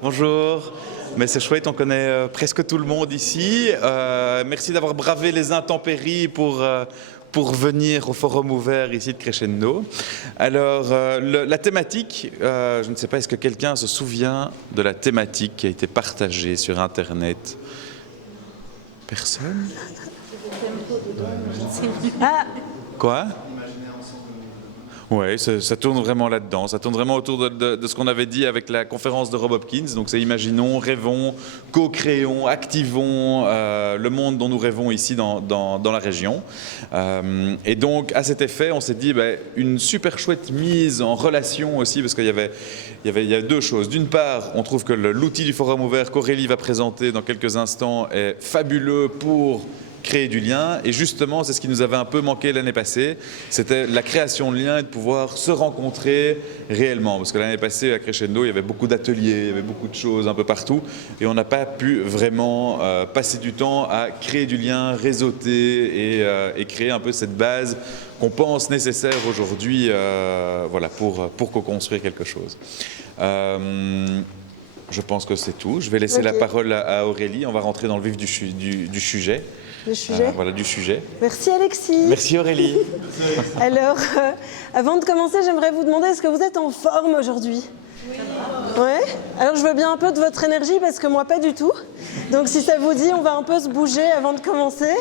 Bonjour. Mais c'est chouette, on connaît presque tout le monde ici. Merci d'avoir bravé les intempéries pour venir au forum ouvert ici de Crescendo. Alors, la thématique, je ne sais pas, est-ce que quelqu'un se souvient de la thématique qui a été partagée sur Internet? Personne? Ah. Quoi? Oui, ça tourne vraiment là-dedans. Ça tourne vraiment autour de ce qu'on avait dit avec la conférence de Rob Hopkins. Donc c'est imaginons, rêvons, co-créons, activons le monde dont nous rêvons ici dans la région. Et donc à cet effet, on s'est dit une super chouette mise en relation aussi, parce qu'il y a deux choses. D'une part, on trouve que l'outil du forum ouvert qu'Aurélie va présenter dans quelques instants est fabuleux pour créer du lien, et justement c'est ce qui nous avait un peu manqué l'année passée, c'était la création de liens et de pouvoir se rencontrer réellement, parce que l'année passée à Crescendo il y avait beaucoup d'ateliers, il y avait beaucoup de choses un peu partout, et on n'a pas pu vraiment passer du temps à créer du lien, réseauter et créer un peu cette base qu'on pense nécessaire aujourd'hui voilà, pour co-construire quelque chose. Je pense que c'est tout. Je vais laisser la parole à Aurélie. On va rentrer dans le vif du sujet. Le sujet. Voilà, du sujet. Merci Alexis. Merci Aurélie. Alors, avant de commencer, j'aimerais vous demander, est-ce que vous êtes en forme aujourd'hui? Oui. Ouais. Alors, je veux bien un peu de votre énergie, parce que moi, pas du tout. Donc, si ça vous dit, on va un peu se bouger avant de commencer.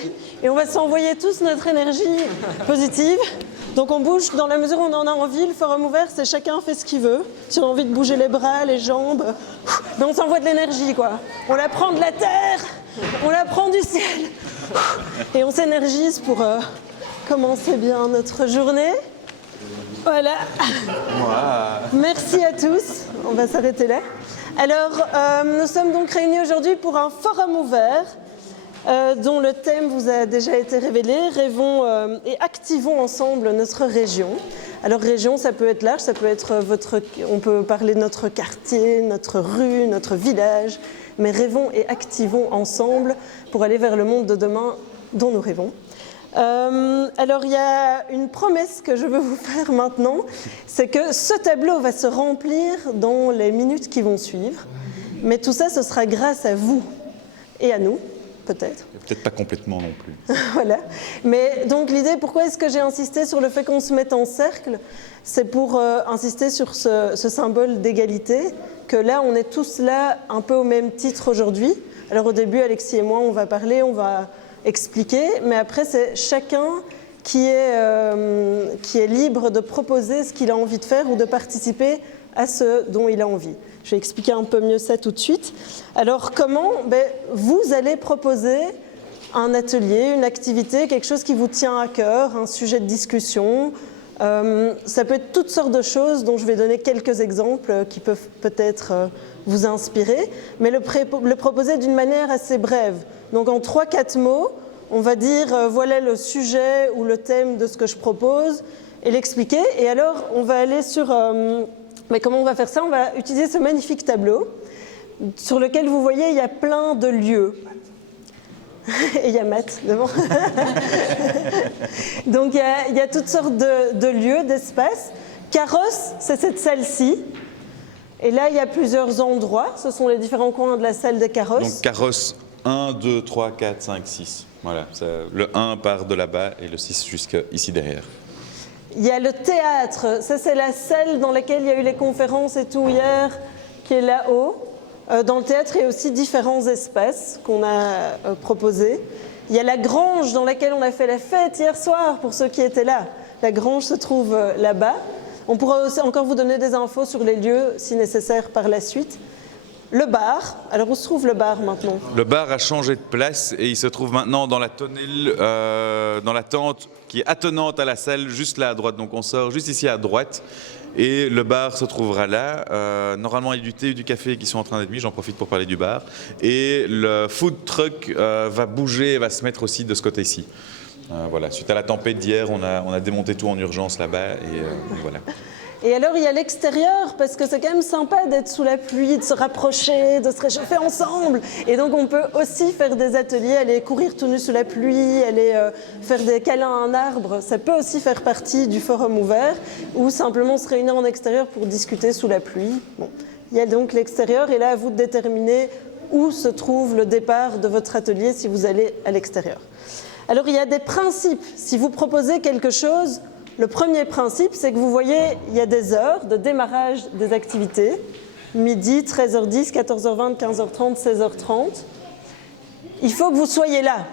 Et on va s'envoyer tous notre énergie positive. Donc, on bouge dans la mesure où on en a envie. Le forum ouvert, c'est chacun fait ce qu'il veut. Si on a envie de bouger les bras, les jambes, mais on s'envoie de l'énergie, quoi. On la prend de la terre, on la prend du ciel. Et on s'énergise pour commencer bien notre journée. Voilà. Wow. Merci à tous. On va s'arrêter là. Alors, nous sommes donc réunis aujourd'hui pour un forum ouvert dont le thème vous a déjà été révélé. Rêvons et activons ensemble notre région. Alors, région, ça peut être large, ça peut être on peut parler de notre quartier, notre rue, notre village. Mais rêvons et activons ensemble pour aller vers le monde de demain dont nous rêvons. Alors, il y a une promesse que je veux vous faire maintenant, c'est que ce tableau va se remplir dans les minutes qui vont suivre. Mais tout ça, ce sera grâce à vous et à nous, peut-être. Peut-être pas complètement non plus. Voilà. Mais donc l'idée, pourquoi est-ce que j'ai insisté sur le fait qu'on se mette en cercle? C'est pour insister sur ce symbole d'égalité, que là, on est tous là un peu au même titre aujourd'hui. Alors au début, Alexis et moi, on va parler, on va expliquer, mais après, c'est chacun qui est libre de proposer ce qu'il a envie de faire ou de participer à ce dont il a envie. Je vais expliquer un peu mieux ça tout de suite. Alors comment? Vous allez proposer un atelier, une activité, quelque chose qui vous tient à cœur, un sujet de discussion. Ça peut être toutes sortes de choses dont je vais donner quelques exemples qui peuvent peut-être vous inspirer, mais le proposer d'une manière assez brève. Donc en 3-4 mots, on va dire voilà le sujet ou le thème de ce que je propose et l'expliquer. Et alors on va aller sur... mais comment on va faire ça? On va utiliser ce magnifique tableau sur lequel vous voyez il y a plein de lieux. Et il y a Matt devant. Donc il y a toutes sortes de lieux, d'espaces. Carrosse, c'est cette salle-ci. Et là, il y a plusieurs endroits. Ce sont les différents coins de la salle des carrosses. Donc carrosse 1, 2, 3, 4, 5, 6. Voilà, le 1 part de là-bas et le 6 jusqu'ici derrière. Il y a le théâtre. Ça, c'est la salle dans laquelle il y a eu les conférences et tout hier, qui est là-haut. Dans le théâtre, il y a aussi différents espaces qu'on a proposés. Il y a la grange dans laquelle on a fait la fête hier soir, pour ceux qui étaient là. La grange se trouve là-bas. On pourra aussi encore vous donner des infos sur les lieux, si nécessaire, par la suite. Le bar. Alors, où se trouve le bar maintenant? Le bar a changé de place et il se trouve maintenant dans la tonnelle, dans la tente qui est attenante à la salle, juste là à droite. Donc, on sort juste ici à droite. Et le bar se trouvera là. Normalement, il y a du thé et du café qui sont en train d'être mis. J'en profite pour parler du bar. Et le food truck va bouger, va se mettre aussi de ce côté-ci. Voilà. Suite à la tempête d'hier, on a démonté tout en urgence là-bas. Et voilà. Et alors, il y a l'extérieur, parce que c'est quand même sympa d'être sous la pluie, de se rapprocher, de se réchauffer ensemble. Et donc, on peut aussi faire des ateliers, aller courir tout nu sous la pluie, aller faire des câlins à un arbre. Ça peut aussi faire partie du forum ouvert, ou simplement se réunir en extérieur pour discuter sous la pluie. Bon. Il y a donc l'extérieur, et là, à vous de déterminer où se trouve le départ de votre atelier si vous allez à l'extérieur. Alors, il y a des principes. Si vous proposez quelque chose, le premier principe, c'est que vous voyez, il y a des heures de démarrage des activités. Midi, 13h10, 14h20, 15h30, 16h30. Il faut que vous soyez là.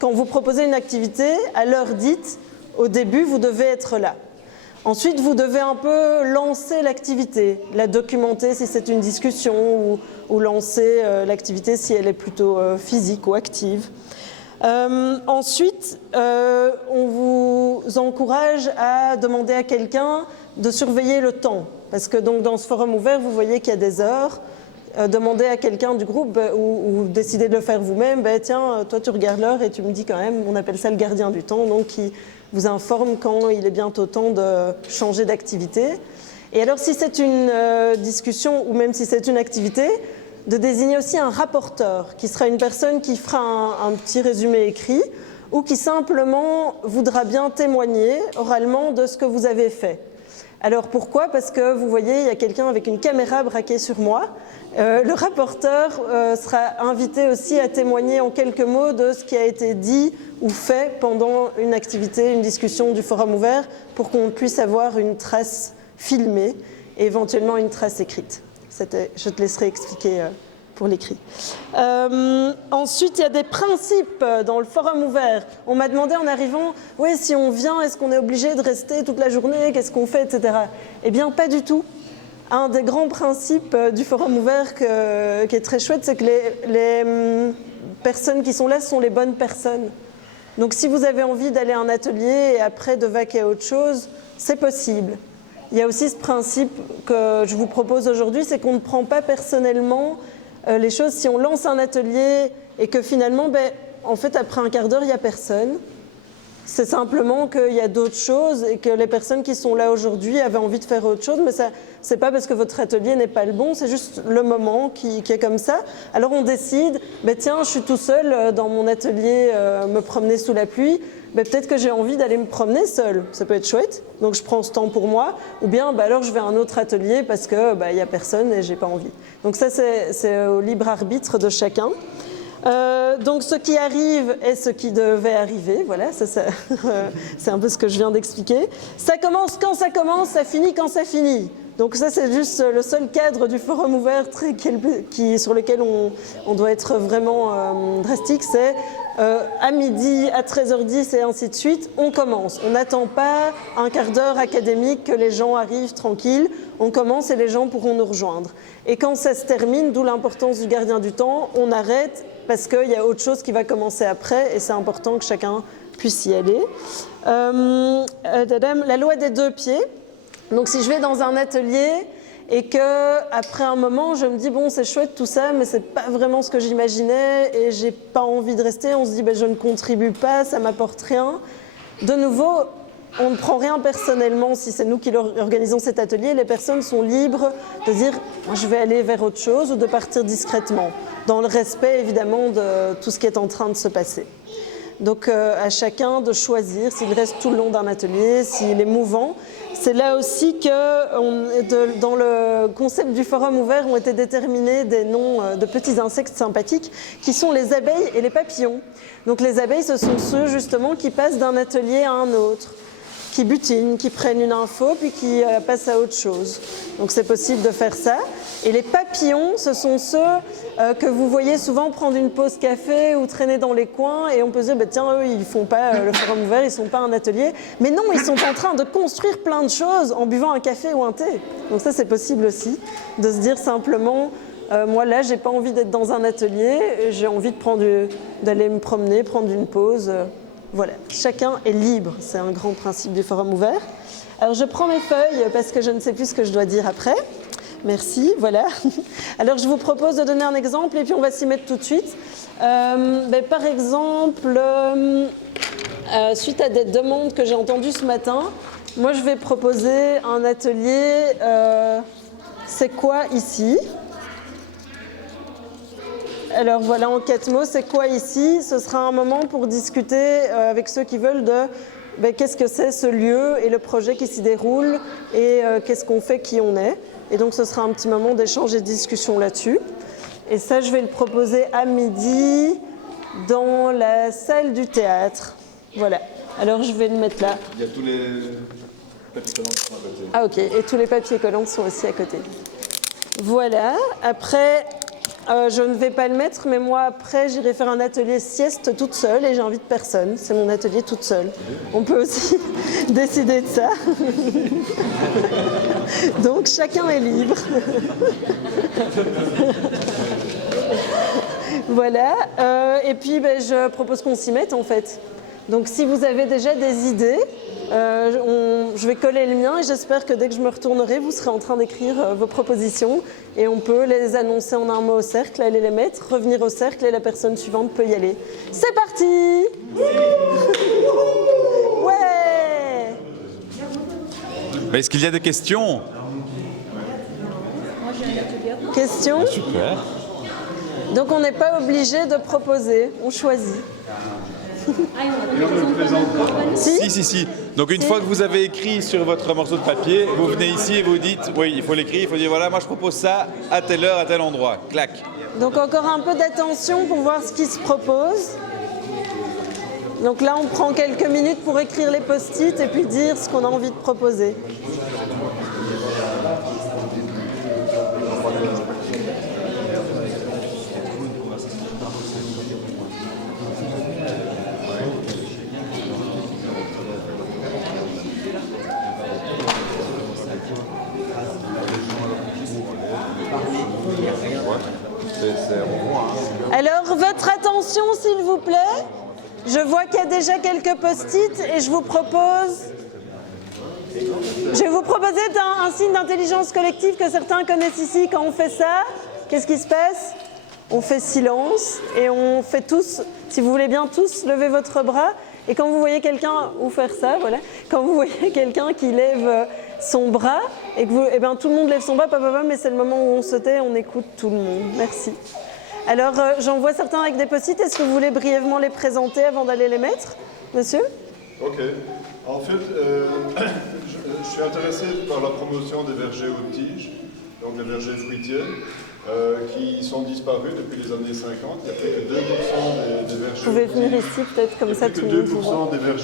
Quand vous proposez une activité, à l'heure dite, au début, vous devez être là. Ensuite, vous devez un peu lancer l'activité, la documenter si c'est une discussion ou lancer l'activité si elle est plutôt physique ou active. Ensuite, on vous encourage à demander à quelqu'un de surveiller le temps. Parce que donc, dans ce forum ouvert, vous voyez qu'il y a des heures. Demandez à quelqu'un du groupe ou décidez de le faire vous-même. Tiens, toi tu regardes l'heure et tu me dis quand même, on appelle ça le gardien du temps, donc qui vous informe quand il est bientôt temps de changer d'activité. Et alors si c'est une discussion ou même si c'est une activité, de désigner aussi un rapporteur, qui sera une personne qui fera un petit résumé écrit ou qui simplement voudra bien témoigner oralement de ce que vous avez fait. Alors pourquoi ? Parce que vous voyez, il y a quelqu'un avec une caméra braquée sur moi. Le rapporteur sera invité aussi à témoigner en quelques mots de ce qui a été dit ou fait pendant une activité, une discussion du forum ouvert, pour qu'on puisse avoir une trace filmée et éventuellement une trace écrite. Je te laisserai expliquer pour l'écrit. Ensuite, il y a des principes dans le forum ouvert. On m'a demandé en arrivant, oui, si on vient, est-ce qu'on est obligé de rester toute la journée, qu'est-ce qu'on fait, etc. Eh bien, pas du tout. Un des grands principes du forum ouvert qui est très chouette, c'est que les personnes qui sont là sont les bonnes personnes. Donc, si vous avez envie d'aller à un atelier et après de vaquer à autre chose, c'est possible. Il y a aussi ce principe que je vous propose aujourd'hui, c'est qu'on ne prend pas personnellement les choses. Si on lance un atelier et que finalement, en fait, après un quart d'heure, il n'y a personne, c'est simplement qu'il y a d'autres choses et que les personnes qui sont là aujourd'hui avaient envie de faire autre chose, mais ça, c'est pas parce que votre atelier n'est pas le bon, c'est juste le moment qui est comme ça. Alors on décide, tiens, je suis tout seul dans mon atelier, me promener sous la pluie, peut-être que j'ai envie d'aller me promener seul, ça peut être chouette, donc je prends ce temps pour moi, ou bien alors je vais à un autre atelier parce que il y a personne et j'ai pas envie. Donc ça c'est au libre arbitre de chacun. Donc ce qui arrive est ce qui devait arriver, voilà, c'est un peu ce que je viens d'expliquer. Ça commence quand ça commence, ça finit quand ça finit. Donc ça c'est juste le seul cadre du forum ouvert sur lequel on doit être vraiment drastique, c'est à midi, à 13h10 et ainsi de suite, on commence. On n'attend pas un quart d'heure académique que les gens arrivent tranquilles, on commence et les gens pourront nous rejoindre. Et quand ça se termine, d'où l'importance du gardien du temps, on arrête parce qu'il y a autre chose qui va commencer après et c'est important que chacun puisse y aller. La loi des 2 pieds. Donc si je vais dans un atelier et qu'après un moment je me dis bon c'est chouette tout ça mais c'est pas vraiment ce que j'imaginais et j'ai pas envie de rester, on se dit je ne contribue pas, ça m'apporte rien. De nouveau, on ne prend rien personnellement si c'est nous qui organisons cet atelier, les personnes sont libres de dire je vais aller vers autre chose ou de partir discrètement, dans le respect évidemment de tout ce qui est en train de se passer. Donc à chacun de choisir s'il reste tout le long d'un atelier, s'il est mouvant. C'est là aussi que dans le concept du forum ouvert ont été déterminés des noms de petits insectes sympathiques qui sont les abeilles et les papillons. Donc les abeilles, ce sont ceux justement qui passent d'un atelier à un autre, qui butinent, qui prennent une info puis qui passent à autre chose. Donc c'est possible de faire ça. Et les papillons, ce sont ceux que vous voyez souvent prendre une pause café ou traîner dans les coins et on peut se dire tiens eux ils font pas le forum ouvert, ils sont pas un atelier. Mais non, ils sont en train de construire plein de choses en buvant un café ou un thé. Donc ça c'est possible aussi, de se dire simplement moi là j'ai pas envie d'être dans un atelier, j'ai envie d'aller me promener, prendre une pause. Voilà, chacun est libre, c'est un grand principe du forum ouvert. Alors je prends mes feuilles parce que je ne sais plus ce que je dois dire après. Merci, voilà. Alors je vous propose de donner un exemple et puis on va s'y mettre tout de suite. Par exemple, suite à des demandes que j'ai entendues ce matin, moi je vais proposer un atelier c'est quoi ici ? Alors voilà, en 4 mots, c'est quoi ici ? Ce sera un moment pour discuter avec ceux qui veulent de qu'est-ce que c'est ce lieu et le projet qui s'y déroule et qu'est-ce qu'on fait, qui on est. Et donc ce sera un petit moment d'échange et de discussion là-dessus. Et ça, je vais le proposer à midi dans la salle du théâtre. Voilà. Alors je vais le mettre là. Il y a tous les papiers collants qui sont à côté. Ah ok, et tous les papiers collants sont aussi à côté. Voilà. Après, je ne vais pas le mettre, mais moi après j'irai faire un atelier sieste toute seule et j'invite personne. C'est mon atelier toute seule. On peut aussi décider de ça. Donc chacun est libre. Voilà. Et puis je propose qu'on s'y mette en fait. Donc si vous avez déjà des idées, je vais coller le mien et j'espère que dès que je me retournerai, vous serez en train d'écrire vos propositions et on peut les annoncer en un mot au cercle, aller les mettre, revenir au cercle et la personne suivante peut y aller. C'est parti! Ouais! Mais est-ce qu'il y a des questions? Questions? Super. Donc on n'est pas obligé de proposer, on choisit. Si. Donc une fois que vous avez écrit sur votre morceau de papier, vous venez ici et vous dites, oui, il faut l'écrire, il faut dire, voilà, moi je propose ça à telle heure, à tel endroit. Clac. Donc encore un peu d'attention pour voir ce qui se propose. Donc là, on prend quelques minutes pour écrire les post-it et puis dire ce qu'on a envie de proposer. Alors, votre attention, s'il vous plaît. Je vois qu'il y a déjà quelques post-it et je vais vous proposer un signe d'intelligence collective que certains connaissent ici. Quand on fait ça, qu'est-ce qui se passe? On fait silence et on fait tous, si vous voulez bien tous, lever votre bras. Et quand vous voyez quelqu'un, ou faire ça, voilà, quand vous voyez quelqu'un qui lève son bras et que tout le monde lève son bras, mais c'est le moment où on se tait, on écoute tout le monde. Merci. Alors, j'en vois certains avec des post-it. Est-ce que vous voulez brièvement les présenter avant d'aller les mettre, monsieur? Ok. En fait, je suis intéressé par la promotion des vergers aux tiges, donc les vergers fruitiers, qui sont disparus depuis les années 50. Il n'y a plus que 2% des vergers. Vous pouvez venir ici, peut-être, comme ça, tout le monde vous voit. des vergers